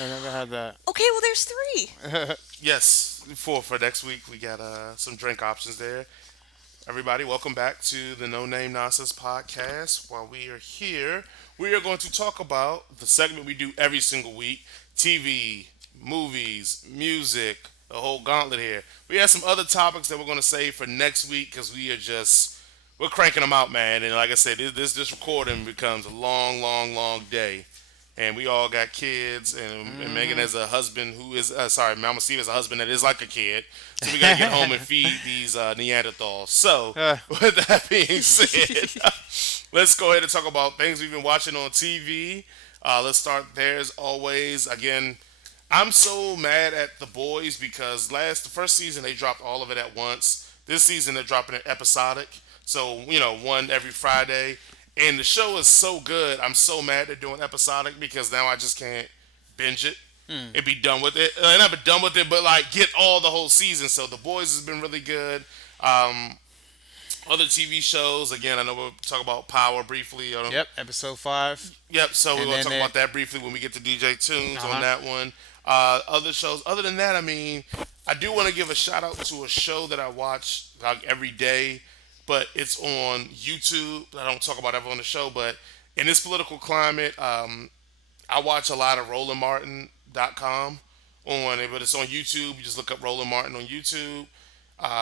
I never had that. Okay, well, there's three. Yes, for next week we got some drink options there. Everybody, welcome back to the No Name Nonsense podcast. While we are here, we are going to talk about the segment we do every single week: TV, movies, music, the whole gauntlet here. We have some other topics that we're going to save for next week because we're cranking them out, man. And like I said, this recording becomes a long, long, long day. And we all got kids, and Megan Hmm. has a husband who is sorry, Mama Steve has a husband that is like a kid. So we got to get home and feed these Neanderthals. So Uh, with that being said, let's go ahead and talk about things we've been watching on TV. Let's start there as always. Again, I'm so mad at the boys because the first season they dropped all of it at once. This season they're dropping it episodic, so one every Friday. And the show is so good. I'm so mad they're doing episodic because now I just can't binge it hmm. and be done with it. And I've been done with it, but like get all the whole season. So the boys has been really good. Um, Other TV shows, again, I know we'll talk about Power briefly. Yep, episode 5. Yep, so we're And going to then talk they. about that briefly when we get to DJ Tunes on Uh that one. Other shows, other than that, I mean, I do want to give a shout out to a show that I watch like every day, but it's on YouTube. I don't talk about ever on the show, but in this political climate, I watch a lot of RolandMartin.com on it, but it's on YouTube. You just look up Roland Martin on YouTube.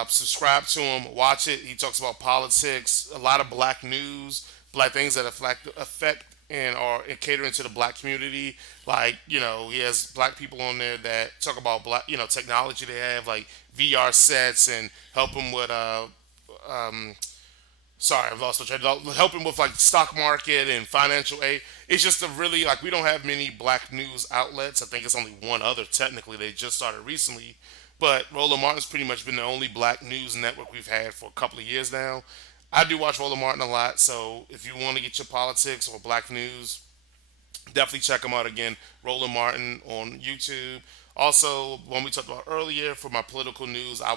Subscribe to him, watch it. He talks about politics, a lot of black news, black things that affect and are catering to the black community. Like he has black people on there that talk about black, technology they have, like VR sets, and help them with um, sorry, I've lost my train of thought. Helping with like stock market and financial aid. It's just a really like we don't have many black news outlets. I think it's only one other technically. They just started recently, but Roland Martin's pretty much been the only black news network we've had for a couple of years now. I do watch Roland Martin a lot, so if you want to get your politics or black news, definitely check him out again. Roland Martin on YouTube. Also, one we talked about earlier for my political news, I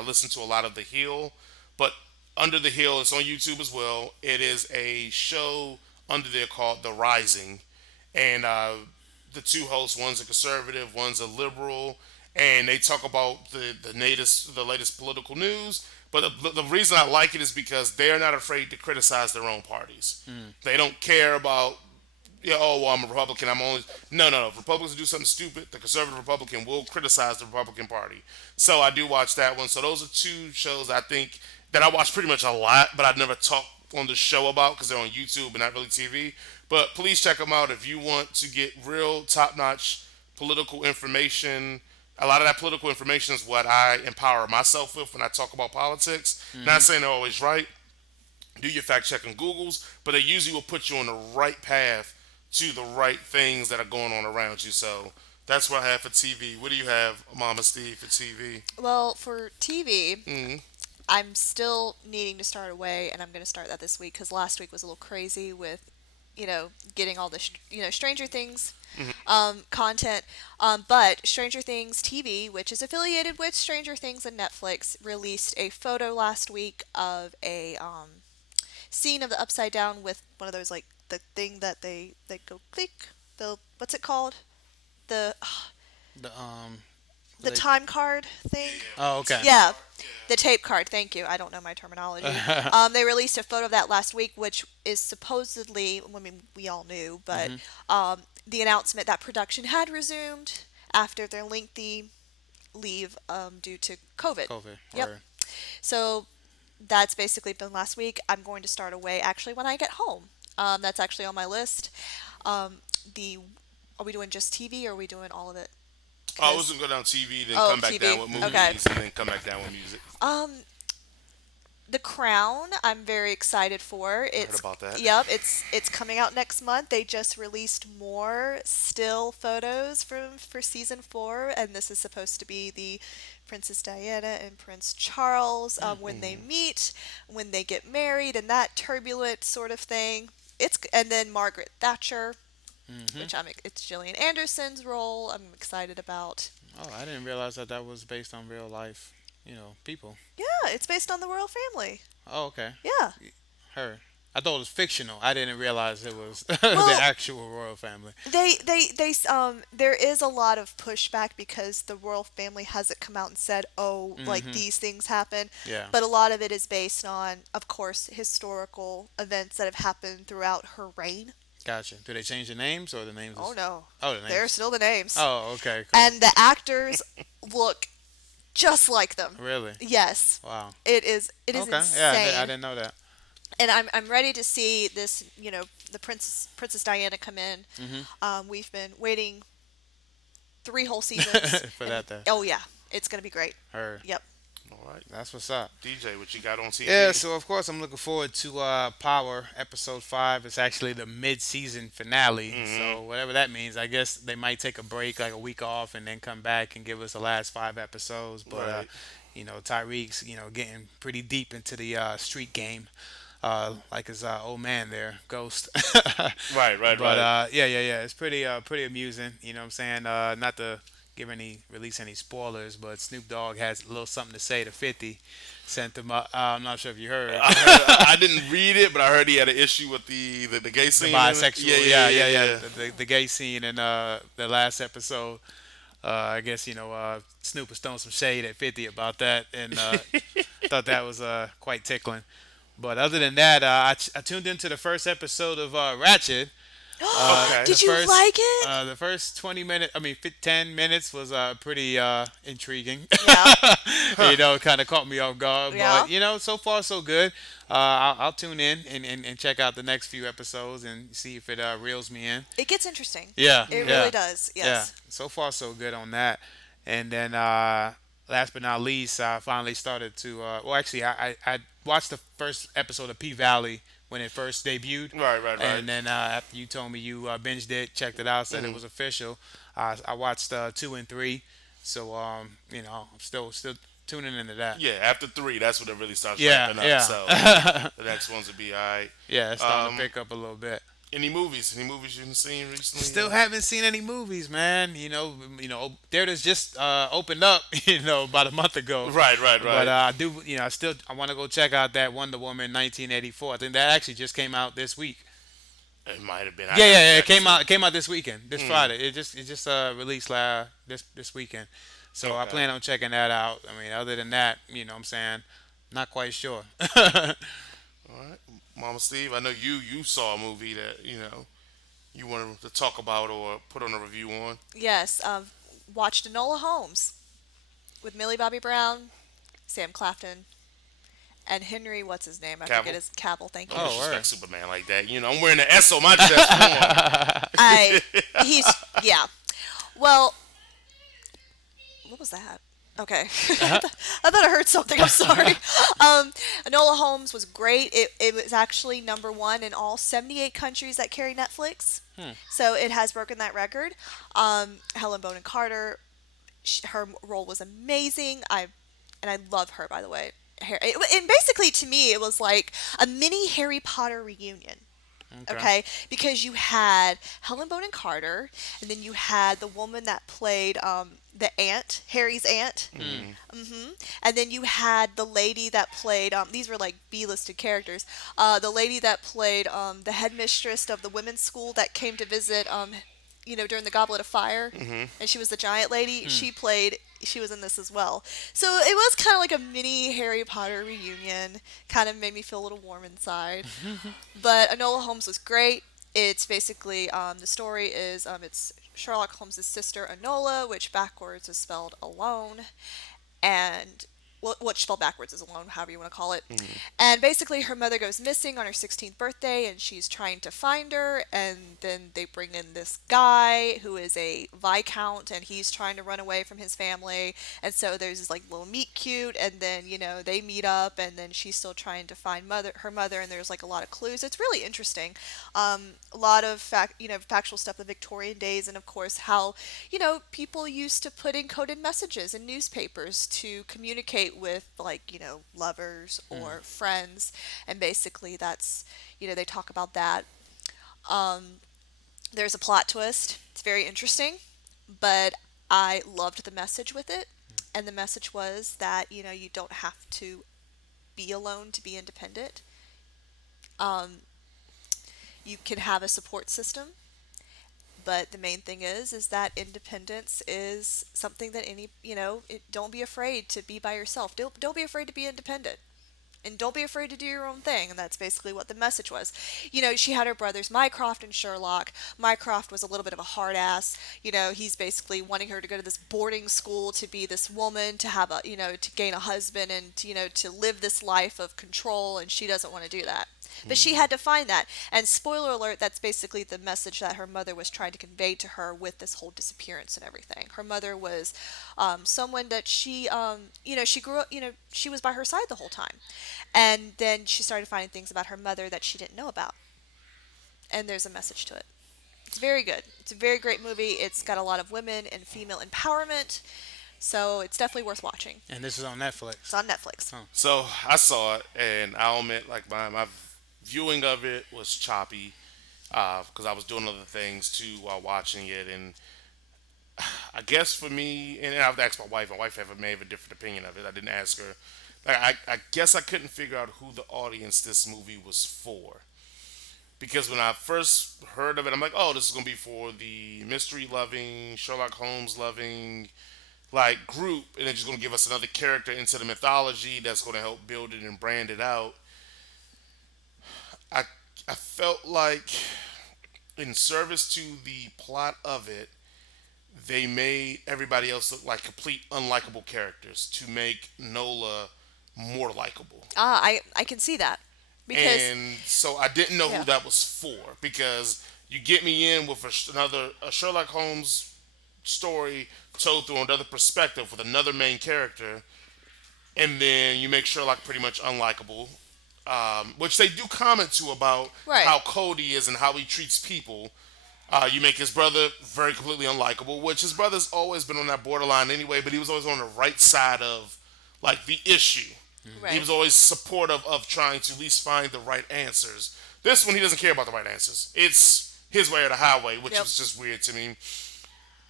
listen to a lot of The Hill, but Under the Hill, it's on YouTube as well. It is a show under there called The Rising, and the two hosts, one's a conservative, one's a liberal, and they talk about the latest political news. But the reason I like it is because they're not afraid to criticize their own parties. huh. They don't care about yeah, oh well, I'm a Republican. I'm only no, no, no. If Republicans do something stupid, the conservative Republican will criticize the Republican Party. So I do watch that one. So those are two shows I think that I watch pretty much a lot, but I've never talked on the show about because they're on YouTube and not really TV. But please check them out if you want to get real top-notch political information. A lot of that political information is what I empower myself with when I talk about politics. Not Hmm. saying they're always right, do your fact check on Google's, but they usually will put you on the right path to the right things that are going on around you. So that's what I have for TV. What do you have, Mama Steve, for TV? Well, for TV, Mm-hmm. I'm still needing to start away, and I'm going to start that this week because last week was a little crazy with, getting all the, Stranger Things content. But Stranger Things TV, which is affiliated with Stranger Things and Netflix, released a photo last week of a scene of the Upside Down with one of those like the thing that they go click. The what's it called? The The the they. time card thing. Oh, okay. Yeah, the tape card. Thank you. I don't know my terminology. They released a photo of that last week, which is supposedly, I mean, we all knew, but Hmm. the announcement that production had resumed after their lengthy leave due to COVID. COVID. Yep. Or. So that's basically been last week. I'm going to start away actually when I get home. That's actually on my list. Um, the Are we doing just TV or are we doing all of it? I was Because gonna go down TV, then oh, come back down TV. with Okay. movies, and then come back down with music. Um, The Crown, I'm very excited for. I heard about that. It's coming out next month. They just released more still photos for season 4, and this is supposed to be the Princess Diana and Prince Charles when they meet, when they get married, and that turbulent sort of thing. And then Margaret Thatcher, Hmm. which it's Gillian Anderson's role. I'm excited about. Oh, I didn't realize that that was based on real life. People. Yeah, it's based on the royal family. Oh, okay. Yeah. Her. I thought it was fictional. I didn't realize it was the Well, actual royal family. there is a lot of pushback because the royal family hasn't come out and said, oh, like Hmm. these things happen, Yeah. but a lot of it is based on, of course, historical events that have happened throughout her reign. Gotcha. Do they change the names or the names Oh is? no, Oh, the they're names. still the names, Oh, okay, cool. and the actors look just like them. Really? Yes, Wow. it is Okay. Yeah, I insane, didn't know that. and I'm ready to see this. The Princess Diana come in. Hmm. We've been waiting 3 whole seasons, For and that there. oh yeah, it's gonna be great. Heard. Yep. All right, That's what's up. DJ, what you got on Yeah, TV? so of course I'm looking forward to Power episode 5. It's actually the mid-season finale. Hmm. So whatever that means, I guess they might take a break, like a week off, and then come back and give us the last 5 episodes. But Right, Tyreek's getting pretty deep into the street game, like his old man there, Ghost. right, right, But right. yeah. It's pretty amusing. You know what I'm saying? Not to release any spoilers, but Snoop Dogg has a little something to say to 50. Sent him up. I'm not sure if you heard. I heard. I didn't read it, but I heard he had an issue with the gay The scene in it. Yeah, bisexual, yeah, yeah, yeah, yeah, yeah. yeah. The gay scene in the last episode. I guess Snoop was throwing some shade at 50 about that, and thought that was quite tickling. But other than that, I tuned into the first episode of Ratchet. Okay. The Did you first like it? the first 20 minutes, I mean 10 minutes was pretty intriguing. Yeah. Kind of caught me off guard, Yeah. but so far so good. I'll tune in and check out the next few episodes and see if it reels me in. It gets interesting. Yeah, It Mm. really yeah, does. yeah. Yes. So far so good on that. And then last but not least, I finally started to. Well, actually, I watched the first episode of P Valley when it first debuted, Right, right, right. and then after you told me you binged it, checked it out, said it Hmm. was official, I watched 2 and 3. So I'm still tuning into that. Yeah, after three, that's when it really starts Yeah, ramping up. So yeah, the next ones will be all right. yeah. It's starting to Um, pick up a little bit. any movies? Any movies you've seen recently? Still haven't seen any movies, man. Theaters just opened up, about a month ago. Right, right, But right. I do, I want to go check out that Wonder Woman 1984. I think that actually just came out this week. It might have been. I Yeah, gotta yeah, yeah. It check came too. out. It came out this weekend, this Mm, Friday. It just released this weekend. So I okay. plan on checking that out. I mean, other than that, what I'm saying, not quite sure. All right, Mama Steve. I know you saw a movie that you wanted to talk about or put on a review on. Yes. Watched Enola Holmes with Millie Bobby Brown, Sam Claflin, and Henry. What's his name? I forget Cavill. his Cavill. Thank Don't you. Oh, disrespect word. Superman like that. I'm wearing the S on my chest. I For him. he's yeah. Well, what was that? Okay. Uh-huh. I thought I heard something. I'm sorry. Enola Holmes was great. It was actually number one in all 78 countries that carry Netflix. Hmm. So it has broken that record. Helen Bonham Carter, her role was amazing. I love her, by the way. And basically, to me, it was like a mini Harry Potter reunion. Okay. Okay, because you had Helen Bonham Carter, and then you had the woman that played the aunt, Harry's aunt, Hmm. and then you had the lady that played. These were like B-listed characters. The lady that played the headmistress of the women's school that came to visit. During the Goblet of Fire, Hmm. and she was the giant lady. Hmm. She was in this as well. So it was kind of like a mini Harry Potter reunion. Kind of made me feel a little warm inside. But Enola Holmes was great. It's basically the story is it's Sherlock Holmes' sister Enola, which backwards is spelled alone, and what's spelled backwards is alone, however you want to call it. Hmm. And basically, her mother goes missing on her 16th birthday, and she's trying to find her. And then they bring in this guy who is a viscount, and he's trying to run away from his family. And so there's this like little meet cute, and then they meet up, and then she's still trying to find her mother, and there's like a lot of clues. It's really interesting. A lot of factual stuff, the Victorian days, and of course how people used to put in coded messages in newspapers to communicate with like lovers Hmm. or friends, and basically that's they talk about that. um, there's a plot twist. It's very interesting, but I loved the message with it, and the message was that you don't have to be alone to be independent. You can have a support system, but the main thing is that independence is something that don't be afraid to be by yourself. Don't be afraid to be independent. And don't be afraid to do your own thing. And that's basically what the message was. She had her brothers, Mycroft and Sherlock. Mycroft was a little bit of a hard ass. He's basically wanting her to go to this boarding school to be this woman, to have to gain a husband and, to live this life of control. And she doesn't want to do that. But she had to find that. And spoiler alert, that's basically the message that her mother was trying to convey to her with this whole disappearance and everything. Her mother was someone that she grew up, she was by her side the whole time. And then she started finding things about her mother that she didn't know about. And there's a message to it. It's very good. It's a very great movie. It's got a lot of women and female empowerment. So it's definitely worth watching. And this is on It's Netflix. on Netflix. Oh. So I saw it, and I'll admit, like my viewing of it was choppy because I was doing other things too while watching it, and I guess for me, and I've asked my wife. My wife may have a different opinion of it. I didn't ask her. Like, I guess I couldn't figure out who the audience this movie was for. Because when I first heard of it, I'm like, oh, this is gonna be for the mystery loving, Sherlock Holmes loving, like group, and they're just gonna give us another character into the mythology that's gonna help build it and brand it out. I I felt like in service to the plot of it, they made everybody else look like complete unlikable characters to make Nola more likable. I can see that. Because, And so I didn't know who yeah. that was for because you get me in with another a Sherlock Holmes story told through another perspective with another main character, and then you make Sherlock pretty much unlikable, which they do comment to about Right. how Cody is and how he treats people. You make his brother very completely unlikable, which his brother's always been on that borderline anyway, but he was always on the right side of like the issue. He Right. was always supportive of trying to at least find the right answers. This one, he doesn't care about the right answers. It's his way or the highway, which Yep. was just weird to me.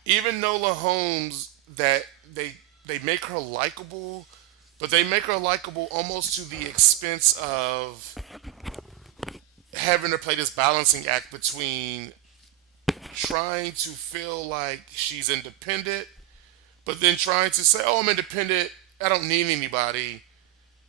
Even Nola Holmes, that they make her likable, but they make her likable almost to the expense of having to play this balancing act between trying to feel like she's independent, but then trying to say, "Oh, I'm independent. I don't need anybody."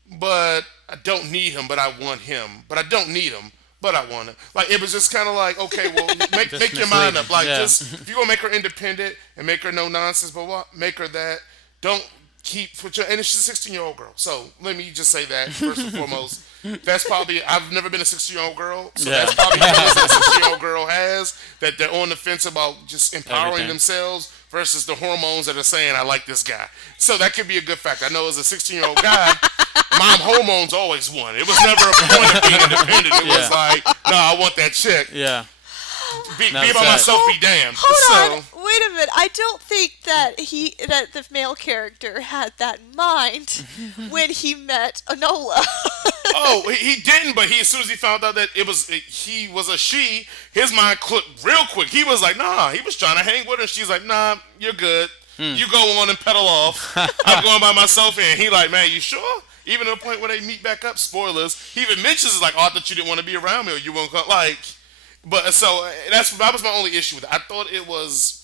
But I don't need him, but I want him. But I don't need him, but I want him. Like it was just kind of like, okay, well, Just make your mind misleading. up. Like Yeah. just if you gonna make her independent and make her no nonsense, but what make her that. Don't keep put your and she's a 16-year-old girl. So let me just say that first and foremost. That's probably I've never been a 16-year-old girl, so Yeah. that's probably feelings that a 16-year-old girl has that they're on the fence about just empowering Everything. themselves versus the hormones that are saying I like this guy. So that could be a good factor. I know as a 16-year-old guy, mom hormones always won. It was never a point of being independent. It was Yeah. like, no, I want that chick. Yeah. Be That's by that. myself, be damned. Hold So on. Wait a minute. I don't think that the male character had that in mind when he met Enola. oh, he didn't, but as soon as he found out that he was a she, his mind clicked real quick. He was like, nah, he was trying to hang with her. She's like, nah, you're good. You go on and pedal off. I'm going by myself, and he like, man, you sure? Even to the point where they meet back up. Spoilers. He even mentions like, oh, I thought you didn't want to be around me, or you won't come. Like, but so that was my only issue with it. I thought it was.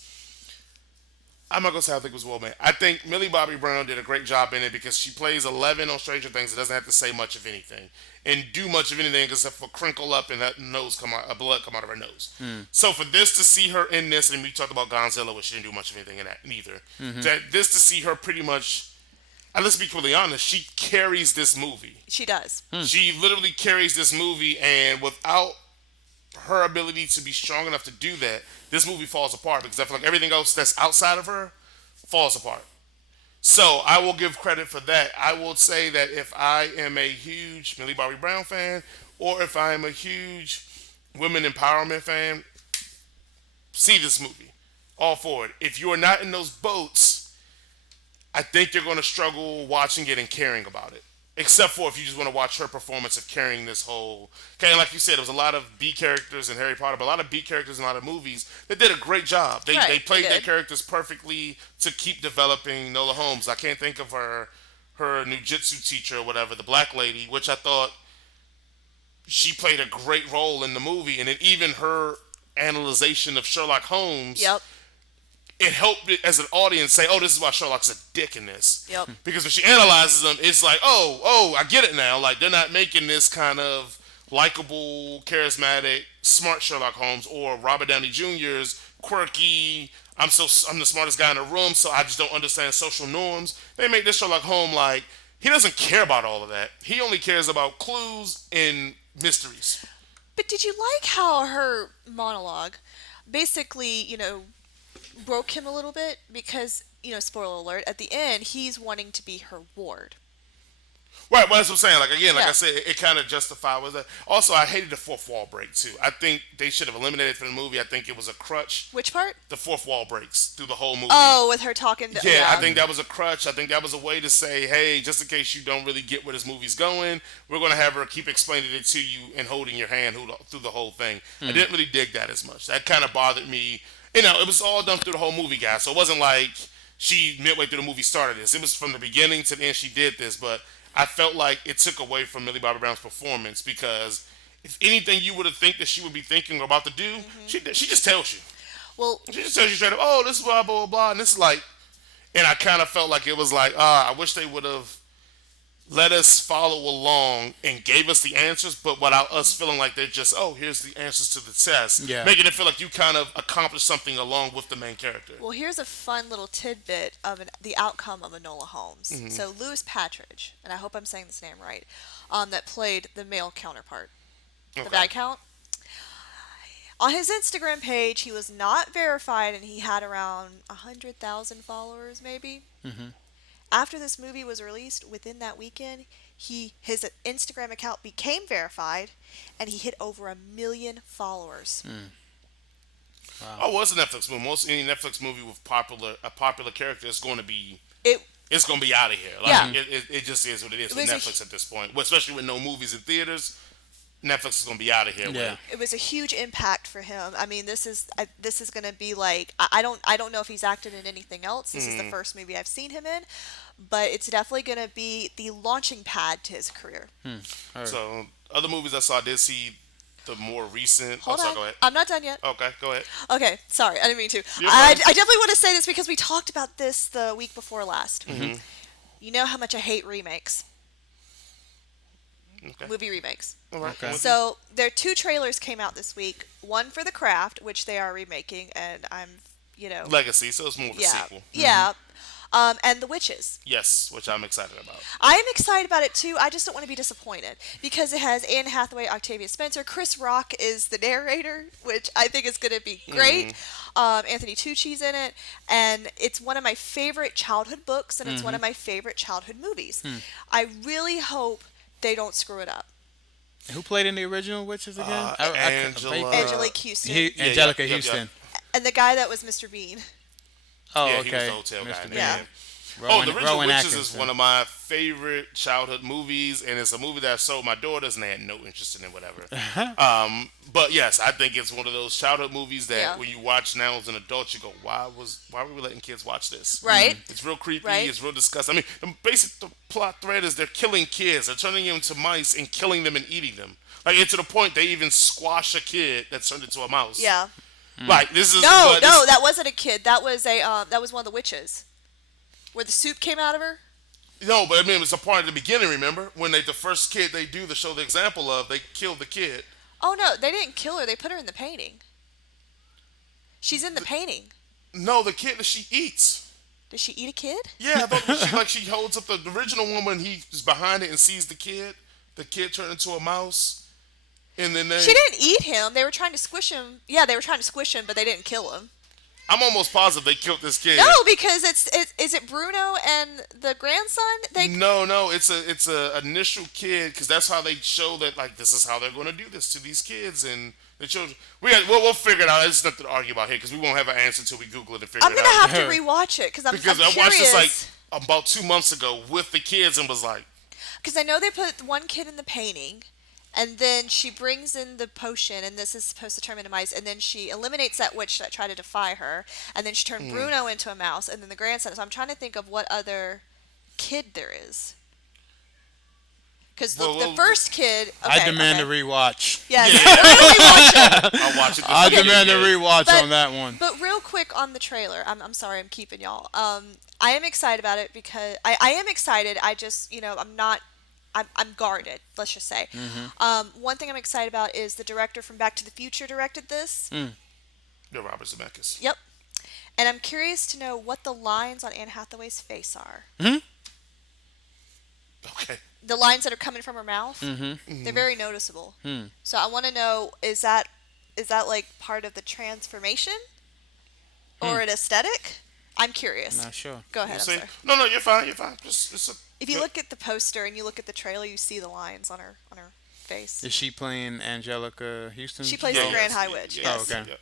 I'm not gonna say I think it was well made. I think Millie Bobby Brown did a great job in it because she plays 11 on Stranger Things and doesn't have to say much of anything and do much of anything except for crinkle up and that nose come out, blood come out of her nose. So for this to see her in this, and we talked about Gonzalo, which she didn't do much of anything in that neither. That this to see her pretty much, and let's be completely honest, she carries this movie. She does. She literally carries this movie, and without her ability to be strong enough to do that, this movie falls apart because I feel like everything else that's outside of her falls apart. So I will give credit for that. I will say that if I am a huge Millie Bobby Brown fan, or if I am a huge women empowerment fan, see this movie. All for it. If you are not in those boats, I think you're going to struggle watching it and caring about it. Except for if you just want to watch her performance of carrying this whole. Okay, like you said, there was a lot of B characters in Harry Potter, but a lot of B characters in a lot of movies that did a great job. They Right, they they played their did. characters perfectly to keep developing Nola Holmes. I can't think of her new jitsu teacher or whatever, the black lady, which I thought she played a great role in the movie, and then even her analyzation of Sherlock Holmes, Yep. it helped it as an audience say, "Oh, this is why Sherlock's a dick in this." Yep. Because when she analyzes them, it's like, "Oh, I get it now." Like they're not making this kind of likable, charismatic, smart Sherlock Holmes or Robert Downey Jr.'s quirky. I'm the smartest guy in the room, so I just don't understand social norms. They make this Sherlock Holmes like he doesn't care about all of that. He only cares about clues and mysteries. But did you like how her monologue basically, broke him a little bit because, spoiler alert, at the end he's wanting to be her ward. Right, well, that's what I'm saying. Like again, like I Yeah. said, it kind of justified with that. Also, I hated the fourth wall break too. I think they should have eliminated it from the movie. I think it was a crutch. Which part? The fourth wall breaks through the whole movie. Oh, with her talking to, Yeah, I yeah. think that was a crutch. I think that was a way to say, hey, just in case you don't really get where this movie's going, we're going to have her keep explaining it to you and holding your hand through the whole thing. I didn't really dig that as much. That kind of bothered me. It was all done through the whole movie, guys. So it wasn't like she midway through the movie started this. It was from the beginning to the end she did this, but I felt like it took away from Millie Bobby Brown's performance because if anything you would have think that she would be thinking or about to do, she just tells you. Well, She just tells you straight up, oh, this is blah blah blah blah, and this is like, and I kind of felt like it was like, I wish they would have let us follow along and gave us the answers, but without us feeling like they're just, oh, here's the answers to the test, Yeah. making it feel like you kind of accomplished something along with the main character. well, here's a fun little tidbit of the outcome of Enola Holmes. So Louis Patridge, and I hope I'm saying this name right, that played the male counterpart, the Okay. Viscount. On his Instagram page, he was not verified, and he had around 100,000 followers, maybe. After this movie was released, within that weekend, his Instagram account became verified, and he hit over 1 million followers. Oh, well, it's a Netflix movie. Most any Netflix movie with a popular character is going to be It it's going to be out of here. Like Yeah. it just is what it is It with was a Netflix at this point. Well, especially with no movies in theaters, Netflix is going to be out of here. Yeah. it was a huge impact for him. I mean, this is going to be like I don't know if he's acted in anything else. This is the first movie I've seen him in, but it's definitely going to be the launching pad to his career. All right. So other movies I saw, I did see the more recent. Hold sorry, on, go ahead. I'm not done yet. Okay, go ahead. Okay, sorry, I didn't mean to. You're I fine. definitely want to say this because we talked about this the week before last. Mm-hmm. You know how much I hate remakes, Okay. movie remakes. All right. Okay. I'm with So there are two trailers came out this week. One for The Craft, which they are remaking, and you. Legacy, so it's more of a yeah, sequel. yeah, and The Witches. Yes, which I'm excited about. I am excited about it too. I just don't want to be disappointed because it has Anne Hathaway, Octavia Spencer, Chris Rock is the narrator, which I think is going to be great. Anthony Tucci's in it, and it's one of my favorite childhood books, and it's one of my favorite childhood movies. I really hope they don't screw it up. Who played in the original Witches again? Angela- Angelique Houston Angelica yep, yep. Houston. and the guy that was Mr. Bean. Oh, Yeah, okay. he was the hotel guy. Mr. Bean. Yeah. The original Rowan Witches is Atkinson. one of my favorite childhood movies, and it's a movie that I showed my daughters, and they had no interest in it, whatever. But yes, I think it's one of those childhood movies that Yeah. when you watch now as an adult, you go, "Why were we letting kids watch this?" Right? It's real creepy. Right. It's real disgusting. I mean, the plot thread is they're killing kids. They're turning them into mice and killing them and eating them. Like, it's to the point they even squash a kid that's turned into a mouse. Yeah. Like, this is No, but this- that wasn't a kid. That was that was one of the witches, where the soup came out of her. No, but I mean, it was a part at the beginning. Remember when the first kid they do to show the example of, they killed the kid. Oh no, they didn't kill her. They put her in the painting. She's in the painting. No, the kid that she eats. Did she eat a kid? Yeah, I thought she holds up the original one when he's behind it and sees the kid. The kid turned into a mouse, and then She didn't eat him. They were trying to squish him. Yeah, they were trying to squish him, but they didn't kill him. I'm almost positive they killed this kid. No, because is it Bruno and the grandson? No, it's a initial kid because that's how they show that, like, this is how they're going to do this to these kids and the children. We'll figure it out. It's nothing to argue about here because we won't have an answer until we Google it and figure I'm it gonna out. have to rewatch it because I'm Because I curious. watched this like about 2 months ago with the kids and was like, Because I know they put one kid in the painting, and then she brings in the potion, and this is supposed to turn him into mice, and then she eliminates that witch that tried to defy her, and then she turned Bruno into a mouse, and then the grandson. So I'm trying to think of what other kid there is. Because Well, the well, first kid, I okay, demand a okay, rewatch. yes, yeah, we're gonna rewatch it. I'll watch it this I Okay, weekend. demand a Yeah. rewatch but on that one. real quick on the trailer, I'm sorry, I'm keeping y'all. I am excited about it because I am excited. I just I'm not. I'm guarded. Let's just say. One thing I'm excited about is the director from Back to the Future directed this. Mm. The Robert Zemeckis. Yep. And I'm curious to know what the lines on Anne Hathaway's face are. Hmm. Okay. The lines that are coming from her mouth, Mm-hmm. they're very noticeable. Hmm. So I want to know, is that like part of the transformation Hmm. or an aesthetic? I'm curious. Not sure. Go We'll ahead. I'm see. sorry. No, no, you're fine. You're fine. Just it's a If you good. look at the poster and you look at the trailer, you see the lines on her face. Is she playing Angelica She Houston's plays the role? Grand Yes, High Witch. yeah, Oh, Yes. okay. yeah.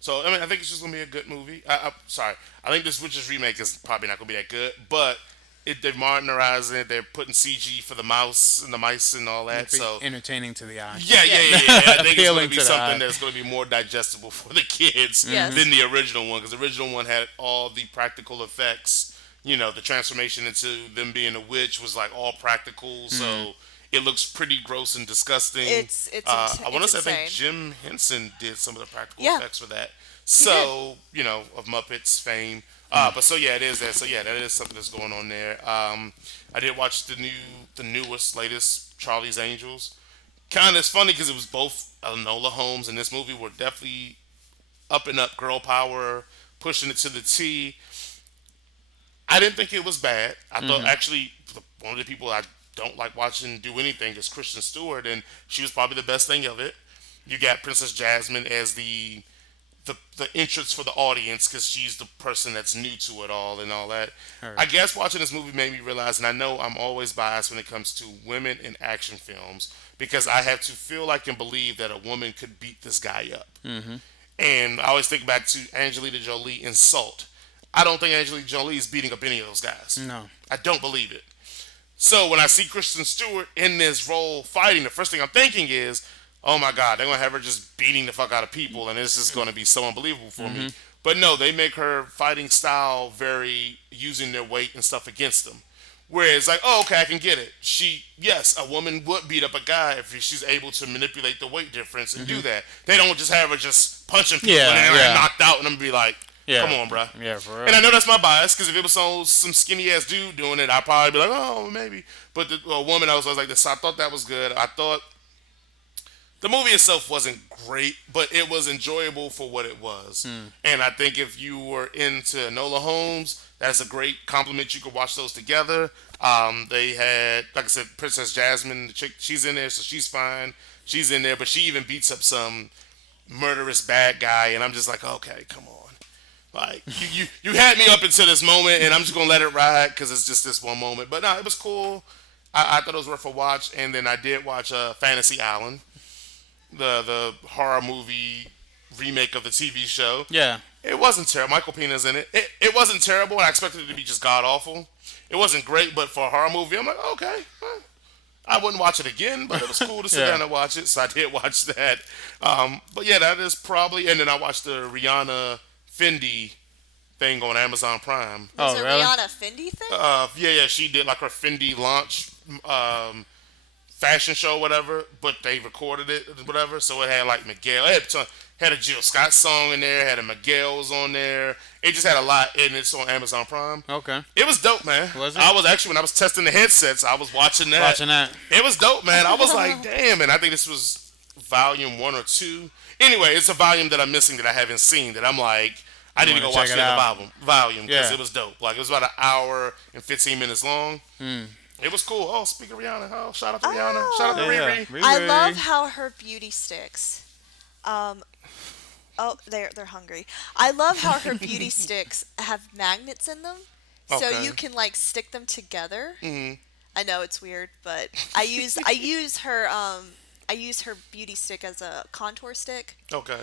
So I mean, I think it's just gonna be a good movie. I'm sorry. I think this Witches remake is probably not gonna be that good, but they're modernizing it. They're putting CG for the mouse and the mice and all It'd that. be So entertaining to the eye. yeah, yeah, Yes. yeah, yeah. I think it's gonna Appealing be to the something eye. that's gonna be more digestible for the kids Yes. than the original one, because the original one had all the practical effects. You know, the transformation into them being a witch was like all practical, so it looks pretty gross and disgusting. I want to It's say I think insane. Jim Henson did some of the practical Yeah, effects for that. he did. So of Muppets fame. But so yeah, it is that. So yeah, that is something that's going on there. I did watch the newest, latest Charlie's Angels. Kind of it's funny because it was both Enola Holmes and this movie were definitely up and up girl power, pushing it to the T. I didn't think it was bad. I thought actually one of the people I don't like watching do anything is Kristen Stewart, and she was probably the best thing of it. You got Princess Jasmine as the entrance for the audience because she's the person that's new to it all and all that. Her. I guess watching this movie made me realize, and I know I'm always biased when it comes to women in action films because I have to feel like and believe that a woman could beat this guy up. And I always think back to Angelina Jolie in Salt. I don't think Angelina Jolie is beating up any of those guys. No. I don't believe it. So when I see Kristen Stewart in this role fighting, the first thing I'm thinking is, oh my God, they're gonna have her just beating the fuck out of people, and this is gonna be so unbelievable for me. But no, they make her fighting style very using their weight and stuff against them. Whereas like, oh okay, I can get it. Yes, a woman would beat up a guy if she's able to manipulate the weight difference and do that. They don't just have her just punching people Yeah, and then yeah. knocked out, and I'm gonna be like, Yeah. come on, bruh. Yeah, for real. And I know that's my bias because if it was some skinny ass dude doing it, I'd probably be like, oh, maybe. But the woman, I was like this. I thought that was good. I thought the movie itself wasn't great, but it was enjoyable for what it was. And I think if you were into Enola Holmes, that's a great compliment. You could watch those together. They had, like I said, Princess Jasmine, the chick, she's in there, so she's fine. She's in there, but she even beats up some murderous bad guy, and I'm just like, okay, come on. Like you had me up until this moment, and I'm just gonna let it ride because it's just this one moment. But no, it was cool. I thought it was worth a watch, and then I did watch Fantasy Island, the horror movie remake of the TV show. Yeah. It wasn't terrible. Michael Pena's in it. It wasn't terrible, and I expected it to be just god awful. It wasn't great, but for a horror movie, I'm like, okay. I wouldn't watch it again, but it was cool to sit Yeah. down and watch it, so I did watch that. But yeah, that is probably. And then I watched the Rihanna Fendi thing on Amazon Prime. Was Oh, a really? Rihanna Fendi thing? Yeah, she did like her Fendi launch fashion show, whatever. But they recorded it, whatever. So it had like Miguel, had a Jill Scott song in there, had a Miguel's on there. It just had a lot, and it's on Amazon Prime. Okay. It was dope, man. Was it? I was actually when I was testing the headsets, I was watching that. Watching that. It was dope, man. I was like, damn, and I think this was volume 1 or 2. Anyway, it's a volume that I'm missing that I haven't seen. That I'm like, I need to wanna go watch check the it other out. volume because Yeah. it was dope. Like it was about an hour and 15 minutes long. It was cool. Oh, speak of Rihanna. Oh, shout out to Rihanna. Shout out to Yeah. Riri. I Riri. love how her beauty sticks. Um, oh, they're hungry. I love how her beauty sticks have magnets in them, so Okay. you can like stick them together. Mhm. I know it's weird, but I use her beauty stick as a contour stick. Okay.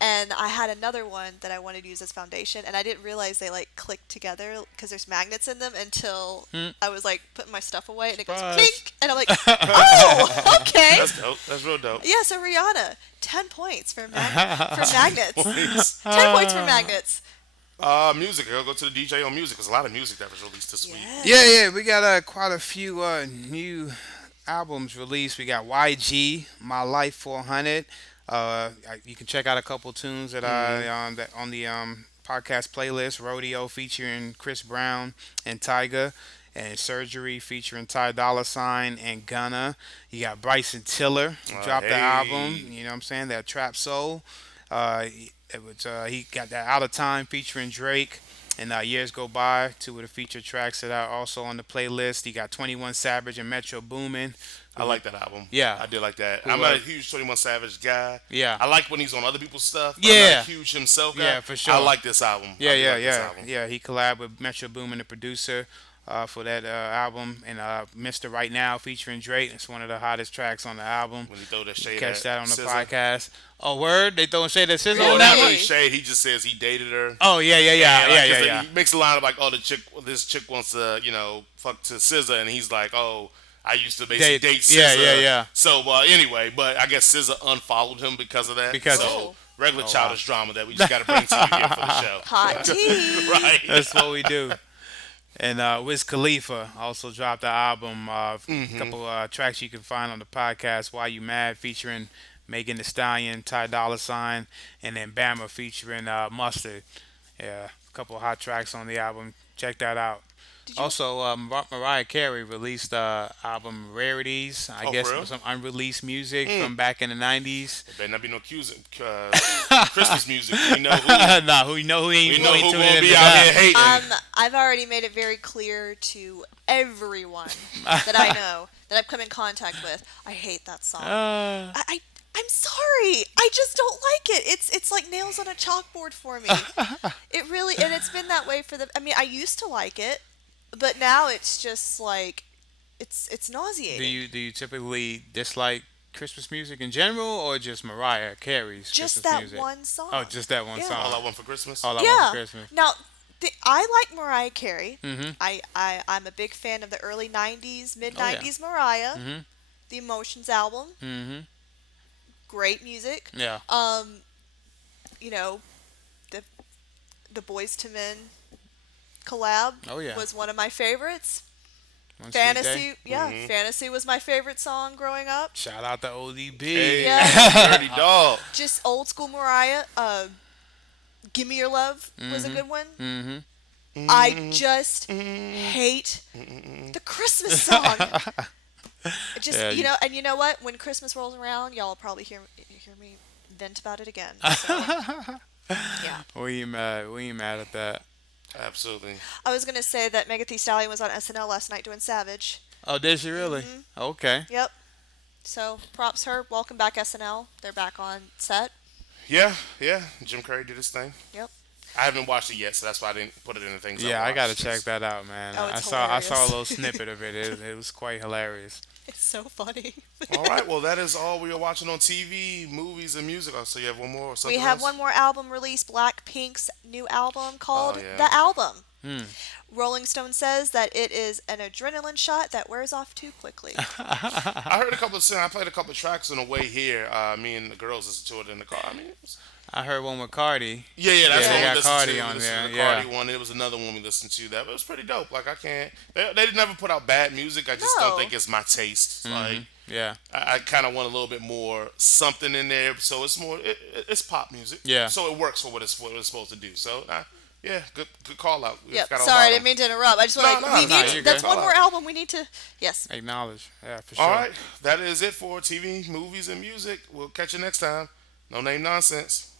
And I had another one that I wanted to use as foundation, and I didn't realize they like click together because there's magnets in them until I was like putting my stuff away, and it goes Surprise. clink, and I'm like, oh, okay. That's dope. That's real dope. Yeah, so Rihanna, 10 points for magnets. 10 points for magnets. Music. I'll go to the DJ on music. There's a lot of music that was released this week. Yeah. Yeah, yeah. We got quite a few new albums released, we got YG, My Life 400. You can check out a couple tunes that Mm-hmm. I that on the podcast playlist. Rodeo featuring Chris Brown and Tyga, and Surgery featuring Ty Dolla Sign and Gunna. You got Bryson Tiller dropped the album. Hey. You know what I'm saying? That Trap Soul. He got that Out of Time featuring Drake. And Years Go By, two of the featured tracks that are also on the playlist. You got 21 Savage and Metro Boomin. I Who, like that album. yeah, I did like that. I'm who, not a huge 21 Savage guy. yeah, I like when he's on other people's stuff, but I'm not a yeah, huge himself guy. yeah, for I sure. like this album. Yeah, I do yeah, like this yeah, album. yeah. He collabed with Metro Boomin, the producer, for that album, and Mr. Right Now featuring Drake. It's one of the hottest tracks on the album. When he throw that You can shade catch at that on the SZA. podcast. Oh, word! They throwing shade at SZA Well, on not that really one. Really? shade. He just says he dated her. Oh, yeah, yeah, yeah, And yeah, like, yeah, 'cause yeah. he makes a line of like, oh, this chick wants to, fuck to SZA, and he's like, oh, I used to basically date Yeah, yeah, SZA. yeah. So anyway, but I guess SZA unfollowed him because of that. Because So Oh, regular oh wow, childish drama that we just got to bring to you here for the show. hot tea. Right. that's what we do. And Wiz Khalifa also dropped the album. A couple tracks you can find on the podcast. Why You Mad featuring Megan Thee Stallion, Ty Dolla Sign, and then Bama featuring Mustard. Yeah, a couple hot tracks on the album. Check that out. Did you? Also, Mariah Carey released album Rarities. I Oh, guess for real? some unreleased music Mm. from back in the '90s. There better not be no Christmas music. We know who. Nah, who you know who We ain't, know who ain't who tuning gonna into be out here that? hating. I've already made it very clear to everyone that I know that I've come in contact with. I hate that song. I'm sorry. I just don't like it. It's like nails on a chalkboard for me. It really, and it's been that way for the. I mean, I used to like it, but now it's just like it's Do nauseating. you typically dislike Christmas music in general, or just Mariah Carey's Just Christmas that music? one song. Oh, just that one Yeah. All I song. want for Christmas. All I want for Yeah. Christmas. Now, I like Mariah Carey. Mhm. I'm a big fan of the early '90s, mid Oh yeah. '90s Mariah. Mhm. The Emotions album, Mhm. great music. Yeah. Um, you know, the Boys to Men collab Oh yeah. was one of my favorites. One Sweet Day. Fantasy, yeah, Fantasy was my favorite song growing up. Shout out to ODB. Hey, Yeah. dirty dog. Just old school Mariah. Give Me Your Love was a good one. Mhm. I just hate the Christmas song. Just Yeah, and you know what? When Christmas rolls around, y'all will probably hear me vent about it again. So, yeah. We ain't mad at that. Absolutely. I was gonna say that Megan Thee Stallion was on SNL last night doing Savage. Oh, did she really? Okay. Yep. So props her. Welcome back SNL. They're back on set. Yeah, yeah. Jim Carrey did his thing. Yep. I haven't watched it yet, so that's why I didn't put it in the things. Yeah, I I gotta watched. check that out, man. Oh, it's I saw a hilarious. little snippet of it. It was quite hilarious. It's so funny. All right, well, that is all we are watching on TV, movies, and music. Oh, so you have one more or We something have else? one more album released, Blackpink's new album called Oh, yeah. The Album. Hmm. Rolling Stone says that it is an adrenaline shot that wears off too quickly. I heard a couple of I played a couple of tracks on the way here. Me and the girls listened to it in the car. I mean, I heard one with Cardi. yeah, that's Yeah, the they one got we listened Cardi to. We on listened there, to the yeah. Cardi one. There was another one we listened to that, but it was pretty dope. Like I can't. They never put out bad music. I just don't No. think it's my taste. Like Yeah. I kind of want a little bit more something in there. So it's more. It's pop music. Yeah. So it works for what it's supposed to do. So yeah, good call out. We Yep. got our Sorry, I bottom. didn't mean to interrupt. I just want No, to. We no, need. you're That's good. one more album we need to. Yes. Acknowledge. Yeah, for sure. All right, that is it for TV, movies, and music. We'll catch you next time. No name nonsense.